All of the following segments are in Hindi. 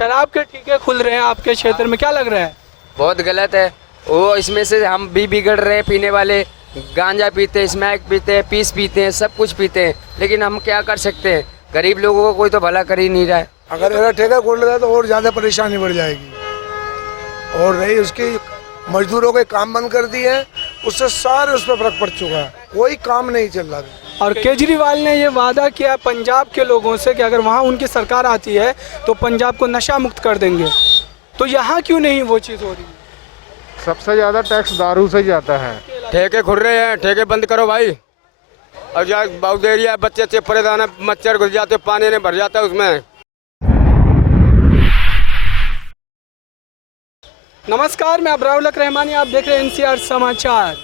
शराब के ठेके खुल रहे हैं आपके क्षेत्र में, क्या लग रहा है? बहुत गलत है वो। इसमें से हम भी बिगड़ रहे हैं। पीने वाले गांजा पीते हैं, स्मैक पीते हैं, पीस पीते हैं, सब कुछ पीते हैं, लेकिन हम क्या कर सकते हैं? गरीब लोगों को कोई तो भला कर ही नहीं रहा है। अगर ऐसा ठेका खोल रहा है तो और ज़्यादा परेशानी बढ़ जाएगी। और रही उसकी मजदूरों के काम बंद कर दिए हैं, उससे सारे उस पर फर्क पड़ चुका है, कोई काम नहीं चल रहा है। और केजरीवाल ने ये वादा किया पंजाब के लोगों से कि अगर वहाँ उनकी सरकार आती है तो पंजाब को नशा मुक्त कर देंगे, तो यहाँ क्यों नहीं वो चीज़ हो रही है? सबसे ज़्यादा टैक्स दारू से जाता है। ठेके खुल रहे हैं, ठेके बंद करो भाई। अब जा बहुत एरिया बच्चे अच्छे परेशान है, मच्छर घुस जाते, पानी ने भर जाता है उसमें। नमस्कार, मैं अब्राउल रहमानी, आप देख रहे हैं NCR समाचार।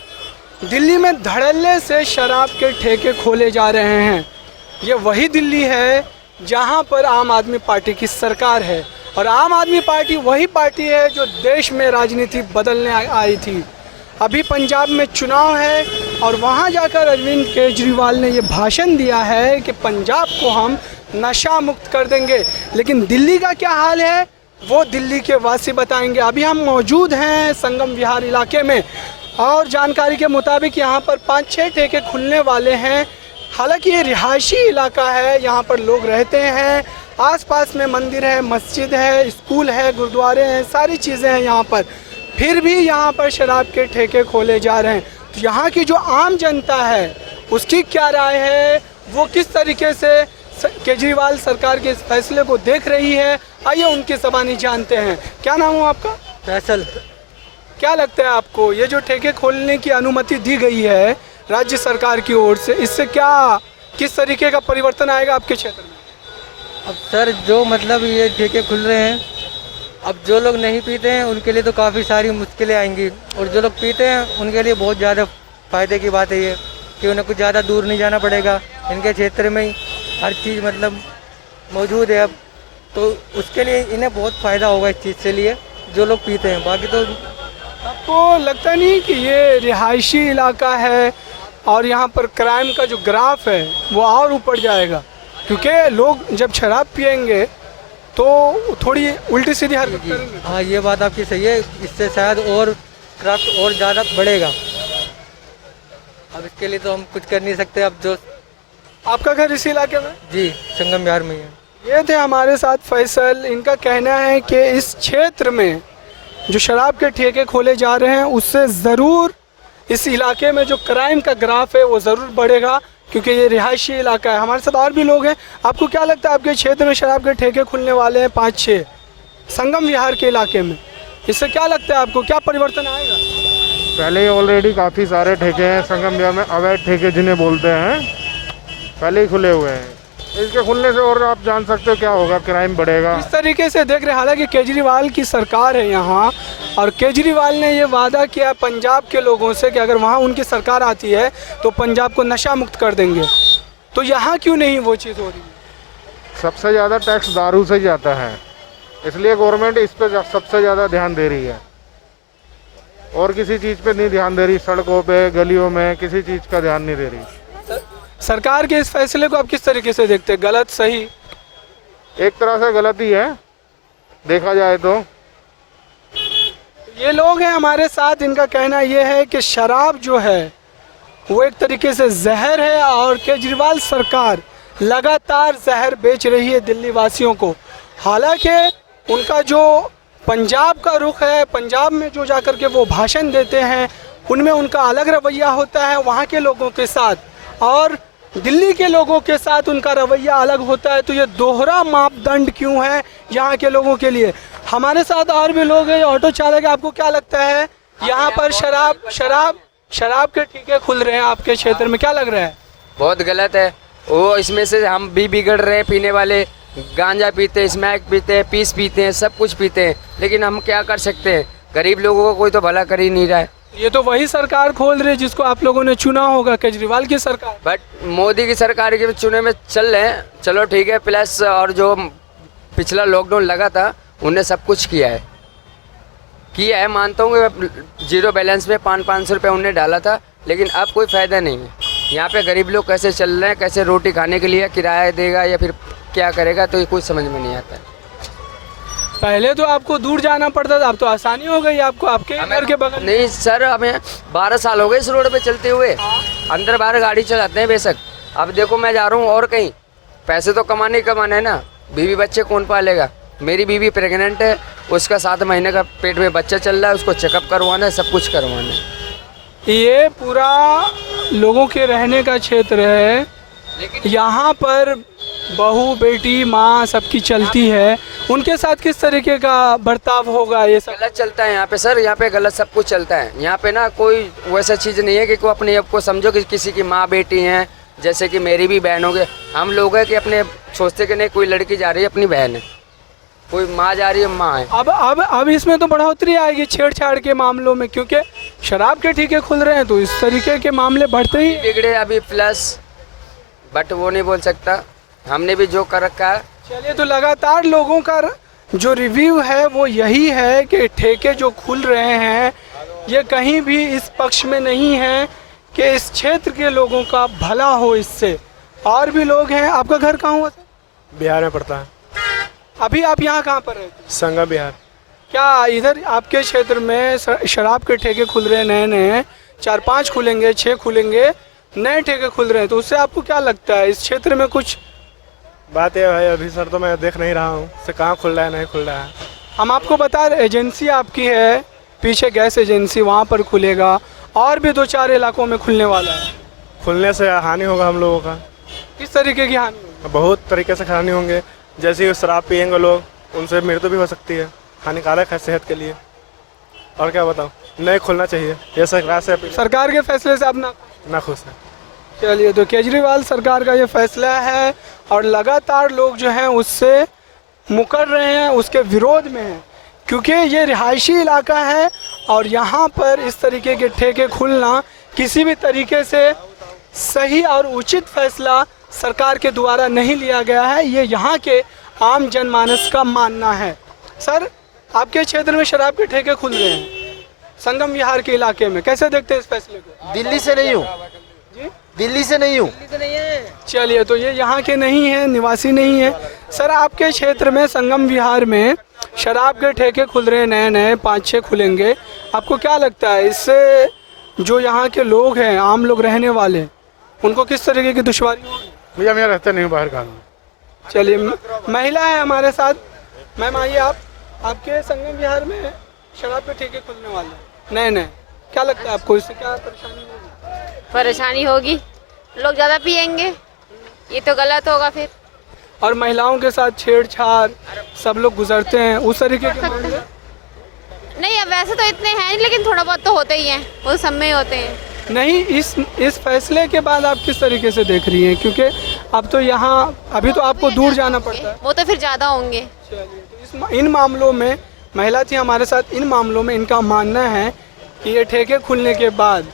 दिल्ली में धड़ल्ले से शराब के ठेके खोले जा रहे हैं। ये वही दिल्ली है जहां पर आम आदमी पार्टी की सरकार है, और आम आदमी पार्टी वही पार्टी है जो देश में राजनीति बदलने आई थी। अभी पंजाब में चुनाव है और वहां जाकर अरविंद केजरीवाल ने ये भाषण दिया है कि पंजाब को हम नशा मुक्त कर देंगे। लेकिन दिल्ली का क्या हाल है वो दिल्ली के वासी बताएंगे। अभी हम मौजूद हैं संगम विहार इलाके में, और जानकारी के मुताबिक यहाँ पर 5-6 ठेके खुलने वाले हैं। हालांकि ये रिहायशी इलाका है, यहाँ पर लोग रहते हैं, आसपास में मंदिर है, मस्जिद है, स्कूल है, गुरुद्वारे हैं, सारी चीज़ें हैं यहाँ पर। फिर भी यहाँ पर शराब के ठेके खोले जा रहे हैं। तो यहाँ की जो आम जनता है उसकी क्या राय है, वो किस तरीके से केजरीवाल सरकार के इस फैसले को देख रही है, आइए उनकी ज़बानी जानते हैं। क्या नाम हो आपका? फैसल। क्या लगता है आपको ये जो ठेके खोलने की अनुमति दी गई है राज्य सरकार की ओर से, इससे क्या किस तरीके का परिवर्तन आएगा आपके क्षेत्र में? अब सर जो मतलब ये ठेके खुल रहे हैं, अब जो लोग नहीं पीते हैं उनके लिए तो काफ़ी सारी मुश्किलें आएंगी, और जो लोग पीते हैं उनके लिए बहुत ज़्यादा फ़ायदे की बात है ये कि उन्हें कुछ ज़्यादा दूर नहीं जाना पड़ेगा। इनके क्षेत्र में ही हर चीज़ मतलब मौजूद है अब, तो उसके लिए इन्हें बहुत फ़ायदा होगा इस चीज़ से लिए जो लोग पीते हैं। बाकी तो आपको लगता नहीं कि ये रिहायशी इलाका है और यहाँ पर क्राइम का जो ग्राफ है वो और ऊपर जाएगा? क्योंकि लोग जब शराब पिएंगे तो थोड़ी उल्टी सीधी हरकत करेंगे। हाँ, ये बात आपकी सही है, इससे शायद और क्राफ्ट और ज़्यादा बढ़ेगा। अब इसके लिए तो हम कुछ कर नहीं सकते। अब जो आपका घर इसी इलाके में? जी, संगम विहार में ही है। ये थे हमारे साथ फैसल। इनका कहना है कि इस क्षेत्र में जो शराब के ठेके खोले जा रहे हैं उससे ज़रूर इस इलाके में जो क्राइम का ग्राफ है वो ज़रूर बढ़ेगा, क्योंकि ये रिहायशी इलाका है। हमारे साथ और भी लोग हैं। आपको क्या लगता है आपके क्षेत्र में शराब के ठेके खुलने वाले हैं 5-6 संगम विहार के इलाके में, इससे क्या लगता है आपको, क्या परिवर्तन आएगा? पहले ही ऑलरेडी काफ़ी सारे ठेके हैं संगम विहार में, अवैध ठेके जिन्हें बोलते हैं, पहले ही खुले हुए हैं। इसके खुलने से और आप जान सकते हो क्या होगा, क्राइम बढ़ेगा। इस तरीके से देख रहे हैं। हालांकि केजरीवाल की सरकार है यहाँ, और केजरीवाल ने ये वादा किया पंजाब के लोगों से कि अगर वहाँ उनकी सरकार आती है तो पंजाब को नशा मुक्त कर देंगे, तो यहाँ क्यों नहीं वो चीज़ हो रही है? सबसे ज़्यादा टैक्स दारू से जाता है, इसलिए गवर्नमेंट इस पर सबसे ज़्यादा ध्यान दे रही है, और किसी चीज़ पे नहीं ध्यान दे रही। सड़कों पे, गलियों में किसी चीज़ का ध्यान नहीं दे रही। सरकार के इस फैसले को आप किस तरीके से देखते हैं, गलत सही? एक तरह से गलत ही है देखा जाए तो। ये लोग हैं हमारे साथ, इनका कहना ये है कि शराब जो है वो एक तरीके से जहर है, और केजरीवाल सरकार लगातार जहर बेच रही है दिल्ली वासियों को। हालांकि उनका जो पंजाब का रुख है, पंजाब में जो जाकर के वो भाषण देते हैं उनमें उनका अलग रवैया होता है वहाँ के लोगों के साथ, और दिल्ली के लोगों के साथ उनका रवैया अलग होता है। तो ये दोहरा मापदंड क्यों है यहाँ के लोगों के लिए? हमारे साथ और भी लोग हैं, ऑटो चालक है। आपको क्या लगता है यहाँ पर शराब के ठेके खुल रहे हैं आपके क्षेत्र में, क्या लग रहा है? बहुत गलत है वो। इसमें से हम भी बिगड़ रहे हैं। पीने वाले गांजा पीते हैं, स्मैक पीते हैं, पीस पीते हैं, सब कुछ पीते हैं, लेकिन हम क्या कर सकते हैं? गरीब लोगों को कोई तो भला कर ही नहीं रहा है। ये तो वही सरकार खोल रही है जिसको आप लोगों ने चुना होगा, केजरीवाल की सरकार। बट मोदी की सरकार के चुने में चल रहे हैं, चलो ठीक है। प्लस और जो पिछला लॉकडाउन लगा था उनने सब कुछ किया है, मानता हूँ। जीरो बैलेंस में 500 रुपये उनने डाला था, लेकिन अब कोई फ़ायदा नहीं है। यहाँ पे गरीब लोग कैसे चल रहे हैं, कैसे रोटी खाने के लिए किराया देगा या फिर क्या करेगा, तो ये कुछ समझ में नहीं आता है। पहले तो आपको दूर जाना पड़ता था, अब तो आसानी हो गई आपको, आपके घर के बगल में। नहीं सर, हमें 12 साल हो गए इस रोड पे चलते हुए, अंदर बाहर गाड़ी चलाते हैं बेशक। अब देखो मैं जा रहा हूँ और कहीं, पैसे तो कमाने ही कमाने हैं ना, बीवी बच्चे कौन पालेगा। मेरी बीवी प्रेग्नेंट है, उसका 7 महीने का पेट में बच्चा चल रहा है, उसको चेकअप करवाना है, सब कुछ करवाना है। ये पूरा लोगों के रहने का क्षेत्र है, यहाँ पर बहू बेटी माँ सबकी चलती है, उनके साथ किस तरीके का बर्ताव होगा ये सब? गलत चलता है यहाँ पे सर, यहाँ पे गलत सब कुछ चलता है। यहाँ पे ना कोई वैसा चीज़ नहीं है कि कोई अपने आप को समझो कि किसी की माँ बेटी हैं, जैसे कि मेरी भी बहन हो गए। हम लोग हैं कि अपने सोचते कि नहीं कोई लड़की जा रही है अपनी बहन है, कोई माँ जा रही है माँ है। अब इसमें तो बढ़ोतरी आएगी छेड़छाड़ के मामलों में, क्योंकि शराब के ठेके खुल रहे हैं तो इस तरीके के मामले बढ़ते ही। बिगड़े अभी प्लस, बट वो नहीं बोल सकता, हमने भी जो कर रखा है। चलिए, तो लगातार लोगों का जो रिव्यू है वो यही है कि ठेके जो खुल रहे हैं ये कहीं भी इस पक्ष में नहीं है कि इस क्षेत्र के लोगों का भला हो इससे। और भी लोग हैं। आपका घर कहाँ हुआ? बिहार में पड़ता है। अभी आप यहाँ कहाँ पर रहते हैं? संगम बिहार। क्या इधर आपके क्षेत्र में शराब के ठेके खुल रहे हैं नए नए, 4-5 खुलेंगे, 6 खुलेंगे, नए ठेके खुल रहे हैं, तो उससे आपको क्या लगता है इस क्षेत्र में कुछ? बात यह है अभी सर तो मैं देख नहीं रहा हूँ से कहाँ खुल रहा है नहीं खुल रहा है। हम आपको बता रहे, एजेंसी आपकी है पीछे, गैस एजेंसी, वहाँ पर खुलेगा, और भी 2-4 इलाकों में खुलने वाला है। खुलने से हानि होगा हम लोगों का। किस तरीके की हानि होगी? बहुत तरीके से हानि होंगे, जैसे शराब पियेंगे लोग, उनसे मृत्यु भी हो सकती है, हानिकारक है सेहत के लिए। और क्या बताऊँ, नहीं खुलना चाहिए, ये सरकार से अपील। सरकार के फैसले से आप ना खुश है। चलिए, तो केजरीवाल सरकार का ये फैसला है और लगातार लोग जो हैं उससे मुकर रहे हैं, उसके विरोध में हैं, क्योंकि ये रिहायशी इलाका है और यहाँ पर इस तरीके के ठेके खुलना किसी भी तरीके से सही और उचित फैसला सरकार के द्वारा नहीं लिया गया है, ये यहाँ के आम जनमानस का मानना है। सर, आपके क्षेत्र में शराब के ठेके खुल रहे हैं संगम विहार के इलाके में, कैसे देखते हैं इस फैसले को? दिल्ली से नहीं हूँ जी, दिल्ली से नहीं हूँ। चलिए, तो ये यहाँ के नहीं है, निवासी नहीं है। सर, आपके क्षेत्र में संगम विहार में शराब के ठेके खुल रहे हैं नए नए, 5-6 खुलेंगे, आपको क्या लगता है इससे जो यहाँ के लोग हैं, आम लोग रहने वाले, उनको किस तरीके की दुश्वारी होगी? भैया मैं रहता नहीं हूँ बाहर का। चलिए, महिला है हमारे साथ। मैम आइए, आपके संगम विहार में शराब के ठेके खुलने वाले हैं नए नए, क्या लगता है आपको इससे क्या परेशानी होगी? परेशानी होगी, लोग ज़्यादा पिएंगे, ये तो गलत होगा फिर। और महिलाओं के साथ छेड़छाड़ सब लोग गुजरते हैं, उस तरीके के मामले? नहीं, अब वैसे तो इतने हैं नहीं, लेकिन थोड़ा बहुत तो होते ही हैं, वो सब में ही होते हैं। नहीं, इस फैसले के बाद आप किस तरीके से देख रही हैं, क्योंकि अब तो यहाँ अभी तो आपको दूर जाना पड़ता है। वो तो फिर ज़्यादा होंगे। चलिए, तो इन मामलों में महिला थी हमारे साथ, इन मामलों में इनका मानना है कि ये ठेके खुलने के बाद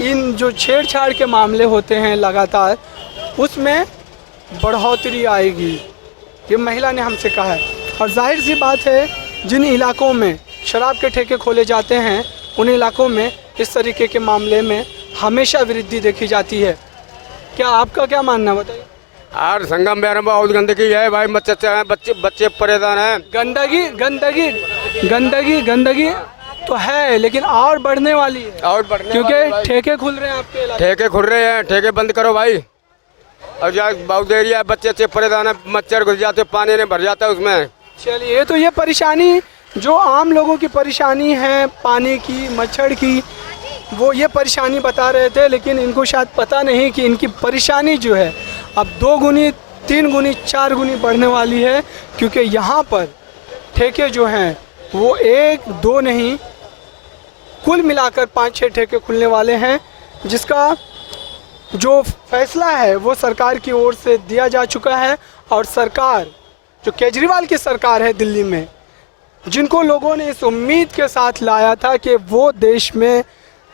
इन जो छेड़छाड़ के मामले होते हैं लगातार, उसमें बढ़ोतरी आएगी, ये महिला ने हमसे कहा है। और जाहिर सी बात है, जिन इलाकों में शराब के ठेके खोले जाते हैं उन इलाकों में इस तरीके के मामले में हमेशा वृद्धि देखी जाती है। क्या आपका क्या मानना है, बताइए? यार संगम बिहार में बहुत गंदगी है भाई, बच्चे परेशान हैं। गंदगी तो है, लेकिन और बढ़ने वाली है, और बढ़ने क्योंकि ठेके खुल रहे हैं आपके इलाके। ठेके खुल रहे हैं, ठेके बंद करो भाई। और यार बहुत एरिया बच्चे परेशान है, मच्छर घुस जाते, पानी नहीं भर जाता उसमें। चलिए, तो ये परेशानी जो आम लोगों की परेशानी है, पानी की, मच्छर की, वो ये परेशानी बता रहे थे, लेकिन इनको शायद पता नहीं कि इनकी परेशानी जो है अब 2 गुनी, 3 गुनी, 4 गुनी बढ़ने वाली है, क्योंकि यहाँ पर ठेके जो हैं वो 1-2 नहीं, कुल मिलाकर 5-6 ठेके खुलने वाले हैं, जिसका जो फैसला है वो सरकार की ओर से दिया जा चुका है। और सरकार, जो केजरीवाल की सरकार है दिल्ली में, जिनको लोगों ने इस उम्मीद के साथ लाया था कि वो देश में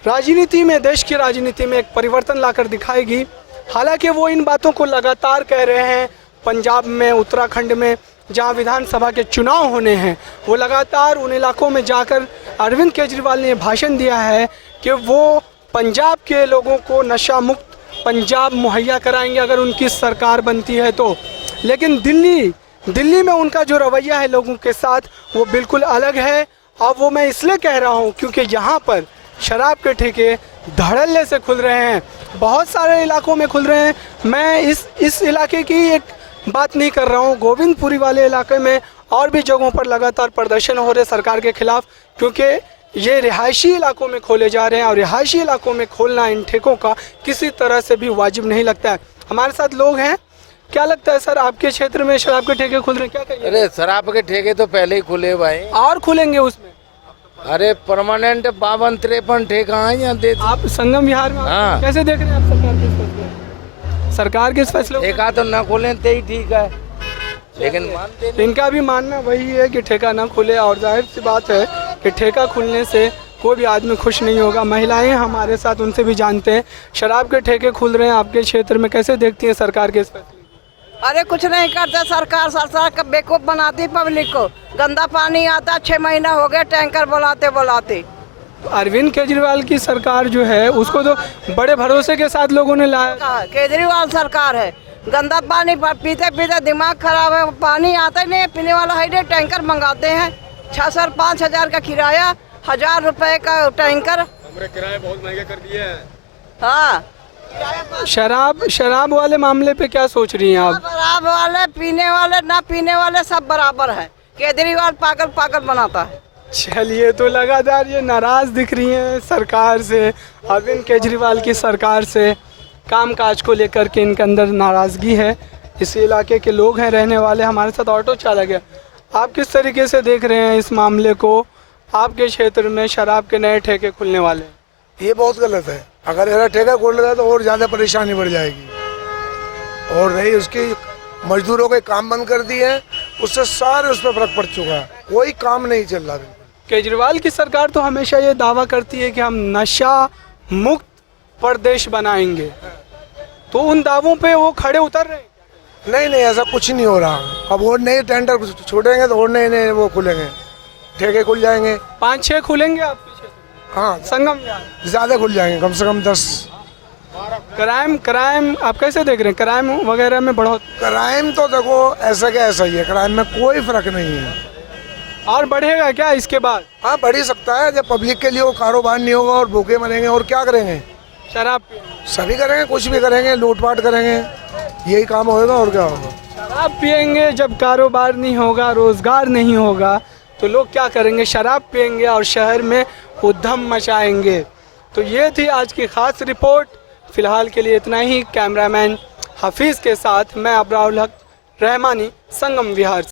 राजनीति में, देश की राजनीति में एक परिवर्तन लाकर दिखाएगी, हालांकि वो इन बातों को लगातार कह रहे हैं। पंजाब में, उत्तराखंड में जहां विधानसभा के चुनाव होने हैं, वो लगातार उन इलाकों में जाकर अरविंद केजरीवाल ने भाषण दिया है कि वो पंजाब के लोगों को नशा मुक्त पंजाब मुहैया कराएंगे अगर उनकी सरकार बनती है तो। लेकिन दिल्ली दिल्ली में उनका जो रवैया है लोगों के साथ वो बिल्कुल अलग है। अब वो मैं इसलिए कह रहा हूँ क्योंकि यहाँ पर शराब के ठेके धड़ल्ले से खुल रहे हैं, बहुत सारे इलाकों में खुल रहे हैं। मैं इस इलाके की एक बात नहीं कर रहा हूँ, गोविंदपुरी वाले इलाके में और भी जगहों पर लगातार प्रदर्शन हो रहे सरकार के खिलाफ, क्योंकि ये रिहायशी इलाकों में खोले जा रहे हैं और रिहायशी इलाकों में खोलना इन ठेकों का किसी तरह से भी वाजिब नहीं लगता है। हमारे साथ लोग हैं, क्या लगता है सर आपके क्षेत्र में शराब के ठेके खुल रहे हैं, क्या कहिए? अरे शराब के ठेके तो पहले ही खुले भाई। और खुलेंगे उसमें? अरे परमानेंट 52-53 ठेका हैं यहाँ दे। आप संगम विहार में हाँ। कैसे देख रहे हैं आप सरकार के इस फैसले को? ठेका तो न खोले तो ही ठीक है, लेकिन मानते नहीं। इनका भी मानना वही है कि ठेका ना खुले, और जाहिर सी बात है कि ठेका खुलने से कोई भी आदमी खुश नहीं होगा। महिलाएं हमारे साथ, उनसे भी जानते हैं। शराब के ठेके खुल रहे हैं आपके क्षेत्र में, कैसे देखती हैं सरकार के इस फैसले को? अरे कुछ नहीं करते सरकार का बेवकूफ बनाती पब्लिक को। गंदा पानी आता, 6 महीना हो गए टैंकर बुलाते। अरविंद केजरीवाल की सरकार जो है उसको तो बड़े भरोसे के साथ लोगों ने लाया। केजरीवाल सरकार है, गंदा पानी पीते पीते दिमाग खराब है। पानी आता ही नहीं, पीने वाला है, टैंकर मंगाते हैं। 6,000-5,000 का किराया, 1,000 रुपए का टैंकर। हमरे किराए बहुत महंगे कर दिए हैं। हाँ, शराब वाले मामले पे क्या सोच रही हैं आप? शराब वाले, पीने वाले, ना पीने वाले सब बराबर है। केजरीवाल पागल बनाता है। चलिए, तो लगातार ये नाराज दिख रही हैं सरकार से, अरविंद केजरीवाल की सरकार से। कामकाज को लेकर के इनके अंदर नाराज़गी है। इस इलाके के लोग हैं, रहने वाले। हमारे साथ ऑटो चालक है। आप किस तरीके से देख रहे हैं इस मामले को? आपके क्षेत्र में शराब के नए ठेके खुलने वाले हैं, ये बहुत गलत है। अगर ऐसा ठेका खोल रहा है तो और ज़्यादा परेशानी बढ़ जाएगी। और रही उसकी मजदूरों के काम बंद कर दिए हैं, उससे सारे उस पर फर्क पड़ चुका है, कोई काम नहीं चल रहा। केजरीवाल की सरकार तो हमेशा ये दावा करती है कि हम नशा मुक्त प्रदेश बनाएंगे, तो उन दावों पे वो खड़े उतर रहे हैं? नहीं, ऐसा कुछ नहीं हो रहा। अब और नए टेंडर छोड़ेंगे तो और नए वो खुलेंगे, ठेके खुल जाएंगे। 5-6 खुलेंगे आपके क्षेत्र में? हाँ, संगम ज़्यादा खुल जाएंगे, कम से कम 10। क्राइम आप कैसे देख रहे हैं? क्राइम वगैरह में बढ़ोतरी? क्राइम तो देखो ऐसा क्या ऐसा ही है, क्राइम में कोई फर्क नहीं है। और बढ़ेगा क्या इसके बाद? हाँ, बढ़ ही सकता है। जब पब्लिक के लिए वो कारोबार नहीं होगा और भूखे मरेंगे, और क्या करेंगे? शराब सभी करेंगे, कुछ भी करेंगे, लूटपाट करेंगे, यही काम होगा और क्या होगा। शराब पियेंगे, जब कारोबार नहीं होगा, रोजगार नहीं होगा, तो लोग क्या करेंगे? शराब पियेंगे और शहर में उद्यम मचाएंगे। तो ये थी आज की खास रिपोर्ट। फिलहाल के लिए इतना ही। कैमरामैन हफीज़ के साथ मैं अब्राउल हक रहमानी, संगम विहार।